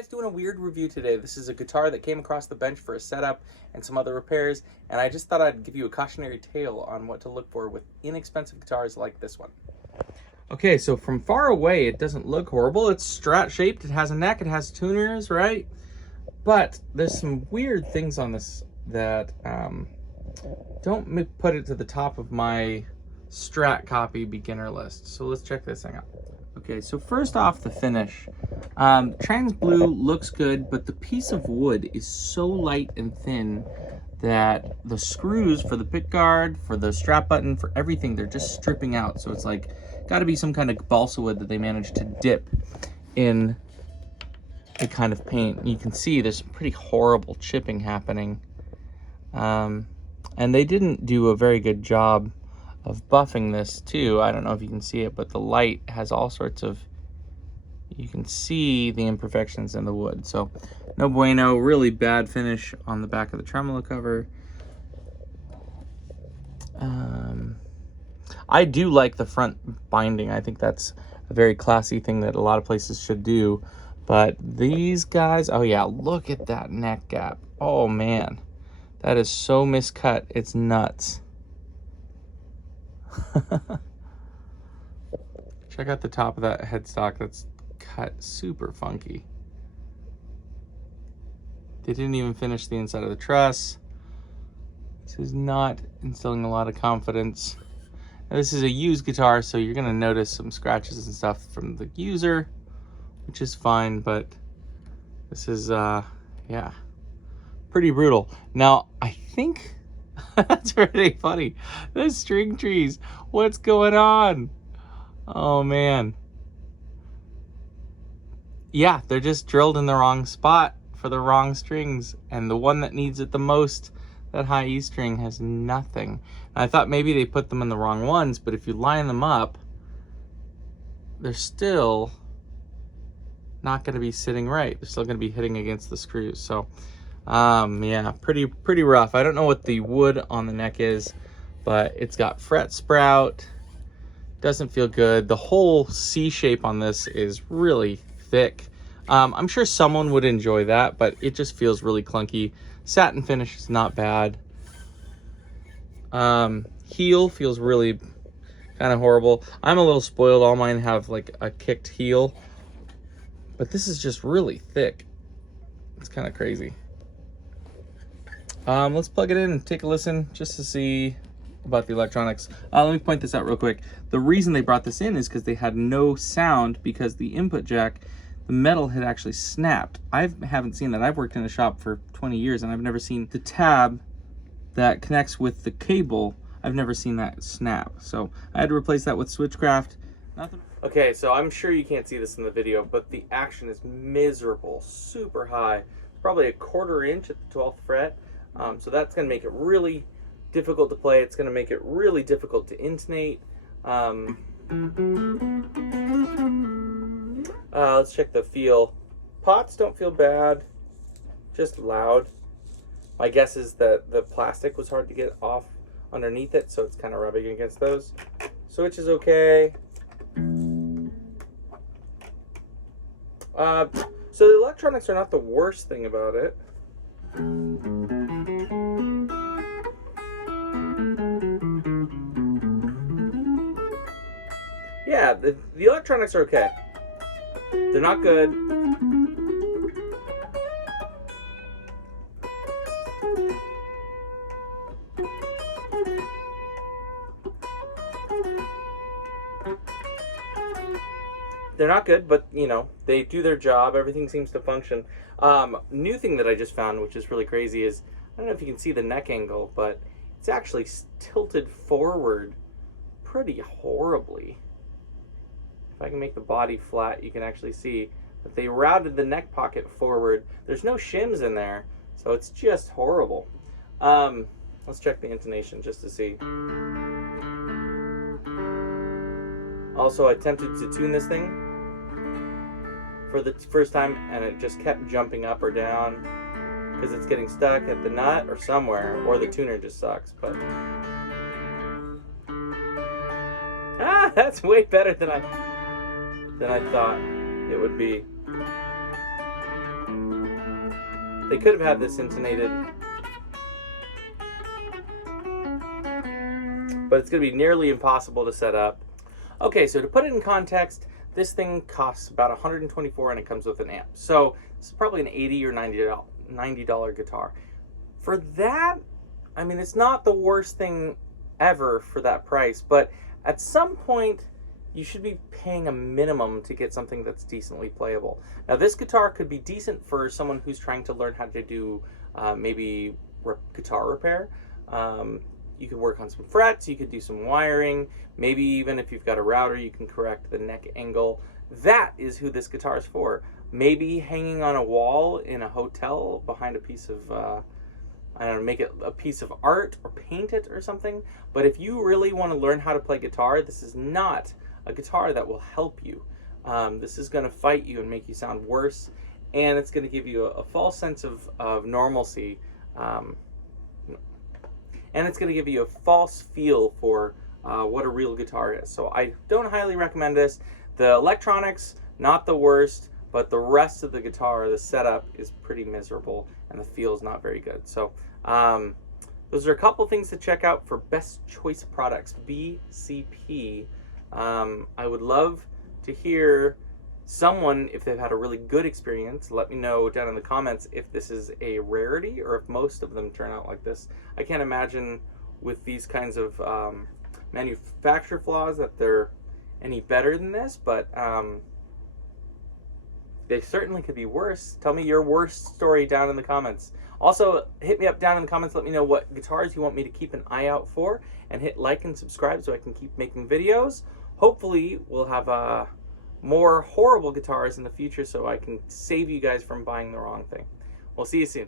guys, doing a weird review today. This is a guitar that came across the bench for a setup and some other repairs, and I just thought I'd give you a cautionary tale on what to look for with inexpensive guitars like this one. Okay, so from far away, it doesn't look horrible. It's Strat shaped, it has a neck, it has tuners, right? But there's some weird things on this that don't put it to the top of my Strat copy beginner list. So let's check this thing out. Okay, so first off, the finish. Trans blue looks good, but the piece of wood is so light and thin that the screws for the pick guard, for the strap button, for everything, they're just stripping out. So it's like, gotta be some kind of balsa wood that they managed to dip in a kind of paint. You can see there's some pretty horrible chipping happening. And they didn't do a very good job of buffing this too. I don't know if you can see it, but the light has all sorts of, you can see the imperfections in the wood. So no bueno, really bad finish on the back of the tremolo cover. I do like the front binding. I think that's a very classy thing that a lot of places should do. But these guys, oh yeah, look at that neck gap. Oh man, that is so miscut, it's nuts. Check out the top of that headstock. That's cut super funky. They didn't even finish the inside of the truss. This is not instilling a lot of confidence. Now, this is a used guitar, so you're gonna notice some scratches and stuff from the user, which is fine, but this is yeah, pretty brutal. Now I think that's pretty funny. The string trees, what's going on? Oh man. Yeah, they're just drilled in the wrong spot for the wrong strings, and the one that needs it the most, that high E string, has nothing. And I thought maybe they put them in the wrong ones, but if you line them up, they're still not going to be sitting right. They're still going to be hitting against the screws. So yeah, pretty rough. I don't know what the wood on the neck is, but it's got fret sprout. Doesn't feel good. The whole C shape on this is really thick. I'm sure someone would enjoy that, but it just feels really clunky. Satin finish is not bad. Heel feels really kind of horrible. I'm a little spoiled. All mine have like a kicked heel, but this is just really thick. It's kind of crazy. Let's plug it in and take a listen just to see about the electronics. Let me point this out real quick. The reason they brought this in is because they had no sound, because the input jack, the metal had actually snapped. I haven't seen that. I've worked in a shop for 20 years and I've never seen the tab that connects with the cable. I've never seen that snap. So I had to replace that with Switchcraft. Nothing. Okay, so I'm sure you can't see this in the video, but the action is miserable, super high, probably a 1/4 inch at the 12th fret. So that's going to make it really difficult to play. It's going to make it really difficult to intonate. Let's check the feel. Pots don't feel bad, just loud. My guess is that the plastic was hard to get off underneath it, so it's kind of rubbing against those. Switch is okay. So the electronics are not the worst thing about it. Yeah, the electronics are okay. They're not good. They're not good, but you know, they do their job. Everything seems to function. New thing that I just found, which is really crazy, is I don't know if you can see the neck angle, but it's actually tilted forward pretty horribly. If I can make the body flat, you can actually see that they routed the neck pocket forward. There's no shims in there, so it's just horrible. Let's check the intonation just to see. Also, I attempted to tune this thing for the first time, and it just kept jumping up or down because it's getting stuck at the nut or somewhere, or the tuner just sucks. But that's way better than I thought it would be. They could have had this intonated, but it's going to be nearly impossible to set up. Okay, so to put it in context, this thing costs about $124 and it comes with an amp. So this is probably an $80 or $90 guitar. For that, I mean, it's not the worst thing ever for that price, but at some point you should be paying a minimum to get something that's decently playable. Now this guitar could be decent for someone who's trying to learn how to do maybe guitar repair. You could work on some frets, you could do some wiring, maybe even if you've got a router you can correct the neck angle. That is who this guitar is for. Maybe hanging on a wall in a hotel behind a piece of, I don't know, make it a piece of art or paint it or something. But if you really want to learn how to play guitar, this is not a guitar that will help you. This is going to fight you and make you sound worse, and it's going to give you a false sense of normalcy. And it's going to give you a false feel for what a real guitar is. So I don't highly recommend this. The electronics, not the worst, but the rest of the guitar, the setup is pretty miserable and the feel is not very good. So those are a couple things to check out for Best Choice Products, BCP. I would love to hear someone, if they've had a really good experience, let me know down in the comments if this is a rarity or if most of them turn out like this. I can't imagine with these kinds of manufacturer flaws that they're any better than this, but they certainly could be worse. Tell me your worst story down in the comments. Also, hit me up down in the comments, let me know what guitars you want me to keep an eye out for, and hit like and subscribe so I can keep making videos. Hopefully, we'll have more horrible guitars in the future so I can save you guys from buying the wrong thing. We'll see you soon.